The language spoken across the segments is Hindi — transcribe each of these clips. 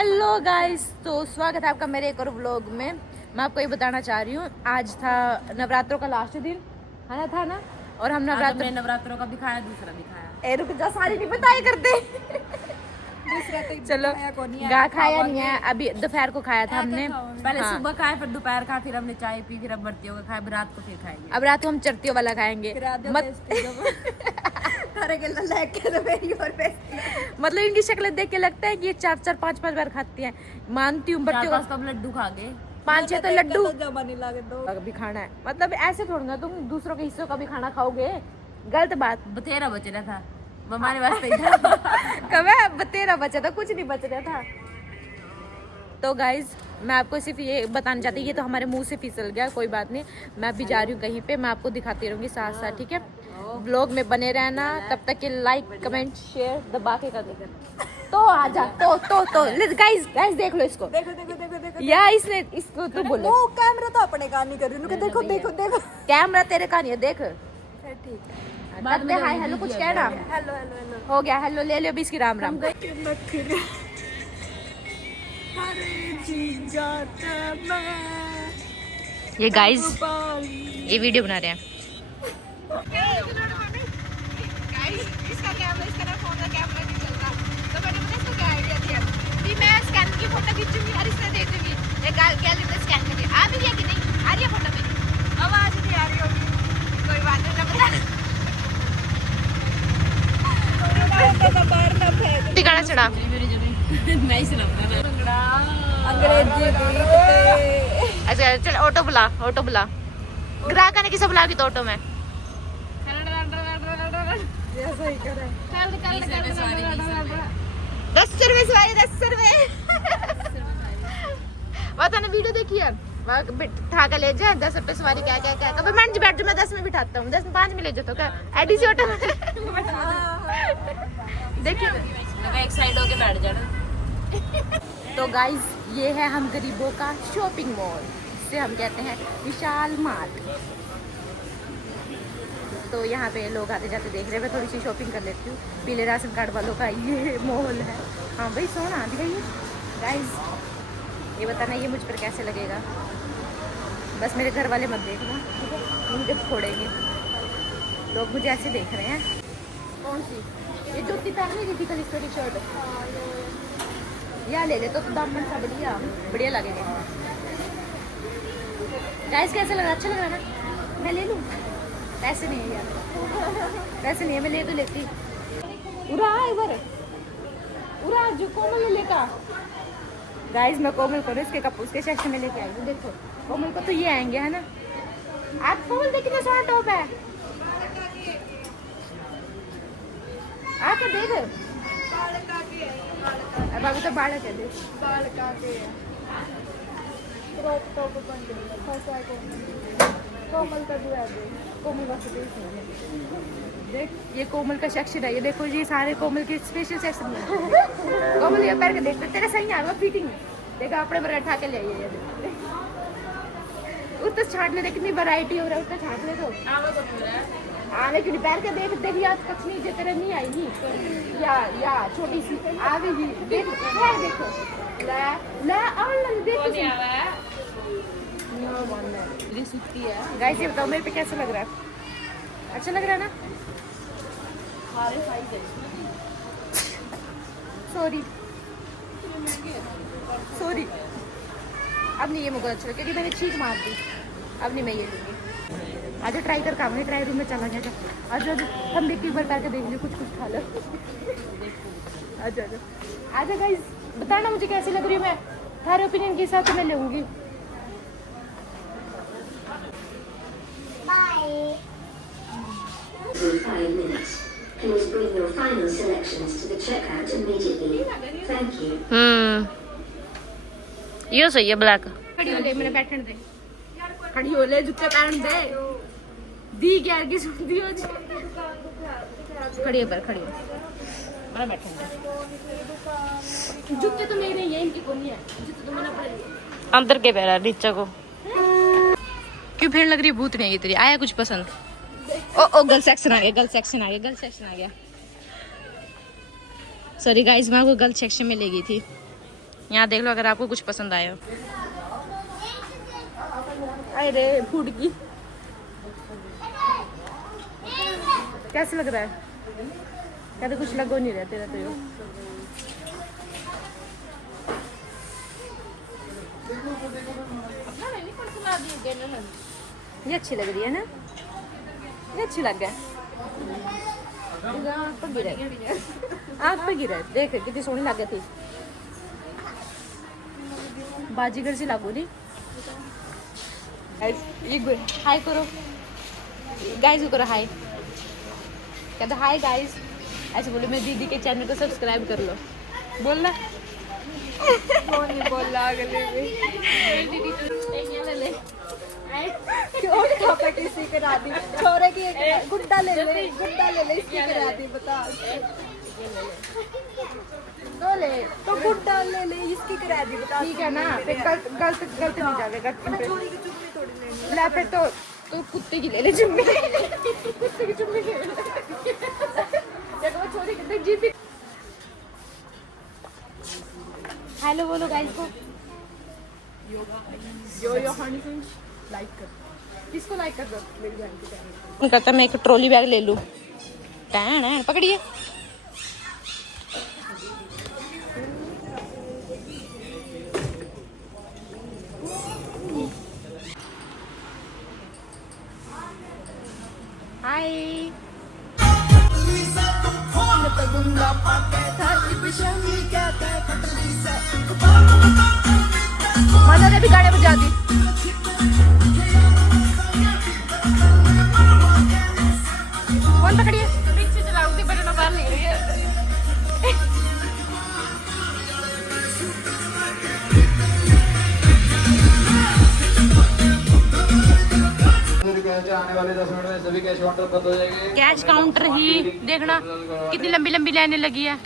हेलो गाइस, तो स्वागत है आपका मेरे एक और व्लॉग में। मैं आपको ये बताना चाह रही हूँ, आज था नवरात्रों का लास्ट दिन है ना, था ना। और हम नवरात्रों का भी खाया, दूसरा भी खाया। रुक जा, सारी नहीं बताया करते। दूसरा तो चलो गा खाया नहीं है, अभी दोपहर को खाया था हमने। पहले सुबह खाया, फिर दोपहर खाया, फिर हमने चाय पी, फिर अब बर्तियों का खाया, रात को फिर खाएंगे। अब रात को हम चरतियों वाला खाएंगे। मतलब इनकी शक्लें देख के लगता है कि ये 4-4 5-5 बार खाती हैं। मानती हूँ बर्तियों का लड्डू खा गए, 5-6 तो लड्डू भी खाना है। मतलब ऐसे थोड़ा ना तुम दूसरों के हिस्सों का भी खाना खाओगे, गलत बात। बतेरा बच रहा था हमारे वास्ते ही था। कब है बतेरा बचा था, कुछ नहीं बच रहा था। तो गाइज मैं आपको सिर्फ ये बताना चाहती हूँ, ये तो हमारे मुंह से फिसल गया, कोई बात नहीं। मैं अभी जा रही हूँ कहीं पे, मैं आपको दिखाती रहूंगी साथ साथ, ठीक है। व्लॉग में बने रहना, तब तक के लाइक कमेंट शेयर दबा के कर देना। तो आजा तो गाइस देख लो इसको, देखो या इसने इसको तू बोले वो कैमरा तो अपने का नहीं कर रही, देखो कैमरा तेरे का नहीं है, देख ठीक है। बाद में हाय हेलो कुछ कहना। हेलो हो गया हेलो, ले लो इसकी राम राम। ये गाइस ये वीडियो बना रहे हैं। इसका कैमरा, इसका ना फोन का कैमरा नहीं चल रहा, तो मैंने पता इसको क्या आइडिया दिया कि मैं स्कैन की फोटो खींचूंगी और इसमें दे दूंगी, ये गैलरी में स्कैन करके। आ भी रही है कि नहीं आ रही है फोटो में? आवाज नहीं आ रही होगी, कोई बात नहीं, टिकाना चढ़ा नहीं सुना अंग्रेजी अच्छा चल ऑटो बुला ग्राहक आने किसे बुलाओगी तो ऑटो में 10 रुपए सवारी 10 रुपए। वहाँ वीडियो देखी है, वहाँ बिठा कर ले जाए 10 रुपए सवारी, क्या क्या क्या कभी मैं बैठ जाऊँ, मैं 10 में बिठाता हूँ, 10 में 5 में ले जाता हूँ क्या एडीसी ऑटो में। देखिए एक साइड होके बैठ जाना। तो गाइज ये है हम गरीबों का शॉपिंग मॉल, जिसे हम कहते हैं विशाल मार्ट। तो यहाँ पे लोग आते जाते देख रहे हैं, मैं थोड़ी सी शॉपिंग कर लेती हूँ। पीले राशन कार्ड वालों का ये मॉल है। हाँ भाई सोना दिखाइए गाइज, ये बताना ये मुझ पर कैसे लगेगा। बस मेरे घर वाले मत देखना, ठीक है, मुझे फोड़ेंगे। लोग मुझे ऐसे देख रहे हैं। कौन सी ये जूती पहननी थी कल, इस टी शर्ट या ले तो दामन सा बढ़िया लगेगा। गाइस कैसा लग रहा, अच्छा लग रहा ना? मैं ले लूँ? पैसे नहीं है यार, पैसे नहीं है, मैं ले तो लेती। उरा इधर उरा जो कोमल ने लेका। गाइस मैं कोमल को इसके कप उसके सेक्शन में लेके आई हूँ। देखो कोमल को तो ये आएंगे है ना। आप कोमल देख कितना सोना टॉप है, आके देख। अब अभी तो बाल के देख, बाल काटे क्रॉप टॉप बन गई फसा को कोमल का दुआ दे, कोमल का देख ये कोमल का सेक्शन है, ये देखो ये सारे कोमल के स्पेशल सेक्शन है। कोमल ये पैर के देख तेरा सही आ रहा फिटिंग, देखा अपने पर उठा के ले आइए। उतना छाट ले, कितनी वैरायटी हो रहा है, उतना छाट ले तो आने की पैर के देख देख यार कचनी जो तेरे नहीं आई नहीं या छोटी सी आ गई देख देखो ला ऑनलाइन देख नहीं आ रहा है मेरी सूखती है। गाइस ये बताओ मेरे पे कैसा लग रहा है? अच्छा लग रहा है ना? सॉरी अब नहीं ये मुझे अच्छा क्योंकि मैंने चीख मार दी, अब नहीं मैं ये लूँगी। आजा ट्राई कर काम, ट्राई रूम में चला गया। आजा हम देख के एक बार पैर के देख लियो, कुछ खा लो। आजा गाइस बताना मुझे कैसी लग रही है, मैं तुम्हारे ओपिनियन के हिसाब से मैं लूँगी। ये सही है ब्लैक। खड़ी हो दे, मैंने बैठने दे, खड़ी हो ले, जूते पहन दे दी क्या की सुनती हो जी। खड़ी पर खड़ी मैं बैठूंगा। जूते तो मेरे ही है, इनकी कौन है? जूते तो मैंने अपने अंदर के पैरा नीचे को क्यों भीड़ लग रही है? भूत नहीं आई तेरी, आया कुछ पसंद? ओ गर्ल सेक्शन आ गया। सॉरी गाइस, मैं आपको गर्ल सेक्शन में ले गई थी। यहाँ देख लो अगर आपको कुछ पसंद आया। अरे फूड की कैसे लग रहा है? क्या तो कुछ लगो नहीं रहा तेरा तो यो। ये अच्छी लग रही है ना, ये अच्छी लग गया। आँख पर गिरा, आँख पर गिरा, देख कितनी सोहनी लग थी। बाजीगर से लागू नहीं। ये हाय करो गाइस, करो हाय, कहते हाय गाइस ऐसे बोलो। मेरी दीदी के चैनल को सब्सक्राइब कर लो। बोलना कौन नहीं बोल रहा अगले में? क्यों पापा किसी करा दी? छोरे की एक गुड्डा ले ले, गुड्डा ले ले, इसकी करा दी बता। तो ले तो गुड्डा ले ले, इसकी करा दी बता। ठीक है ना, फिर गलत गलत गलत नहीं जाएगा। छोरी की चुप्पी थोड़ी लेनी। ला फिर तो कुत्ते की ले ले चुम्मी। कुत्ते की चुम्मी ले ले। देखो वो छोरी कितनी जीती। हेलो बोलो गाइस को। यो हनी सिंह लाइक कर। किसको लाइक कर दो? मेरी बहन को चैनल। करता मैं एक ट्रॉली बैग ले लूं। टैन पकड़िए। हाय मजा ने भी गाने बजा दी। फोन पकड़िए। पीछे चलाऊंगी बटन बाहर नहीं रही है। आने वाले 10 मिनट में सभी कैश काउंटर बंद हो जाएंगे। कैश काउंटर ही देखना कितनी लंबी लंबी लाइनें लगी है।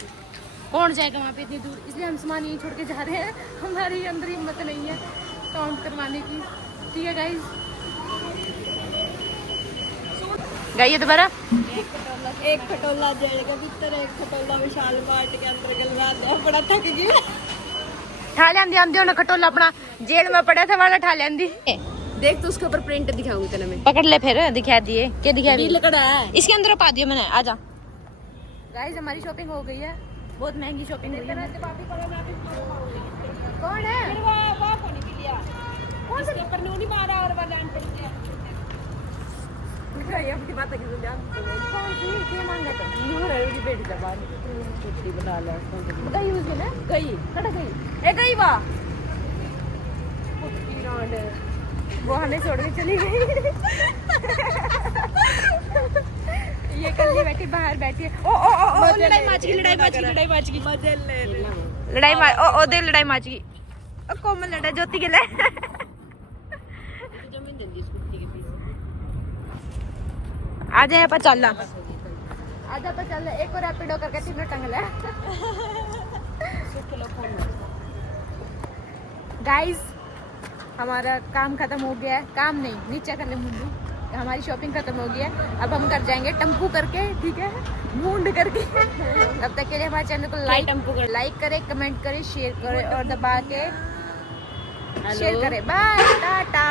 कौन जाएगा वहाँ पे इतनी दूर, इसलिए हम सामान यहीं छोड़ के जा रहे हैं। हमारी अंदर हिम्मत नहीं है काउंट करवाने की। ठीक है गाइस, गाइए दोबारा। एक खटोला जेल के भीतर, एक खटोला विशाल मार्ट के अंदर गलवा दे। बड़ा थक गया। ठा लेंदी आंदी होना खटोला अपना जेल में पड़ा था वाला ठा लेंदी। देख तो उसके ऊपर प्रिंट दिखाऊंगी तेरे में। पकड़ ले फिर, दिखा दिए क्या दिखा बिल कड़ा है इसके अंदर पा दिया मैंने। आजा गाइस, हमारी शॉपिंग हो गई है। बहुत महंगी शॉपिंग हुई है। कौन है? इसके ऊपर नूनी मारा और वाला ये अपनी बात है कि जान कौन सी क्या मांगा था? नूर है उड़ी बेटी जबान छुट्टी बना लो। बता यूज है ना, गई कट गई ए गई वाह वो हमें छोड़ के चली गई। ये कल्ली बैठी बाहर बैठी है। ओ ओ ओ ओ लड़ाई मच गई, लड़ाई मच गई, लड़ाई मच गई, मजे ले ले। लड़ाई ओ ओ दे लड़ाई मच गई। ओ कोमल लड़ा ज्योति के ले। जमीन दे दी स्कूटी के पीछे। आ जाए पर चलना, आजा पर चल। एक और रैपिडो करके तीनों टंग ले। गाइस हमारा काम खत्म हो गया है। काम नहीं, नीचे कर ले मुंडू। हमारी शॉपिंग खत्म हो गई है। अब हम कर जाएंगे टम्पू करके, ठीक है, मूंड करके। तब तक के लिए हमारे चैनल को लाइक करें, कमेंट करें, शेयर करें और दबा के शेयर करें। बाय टाटा।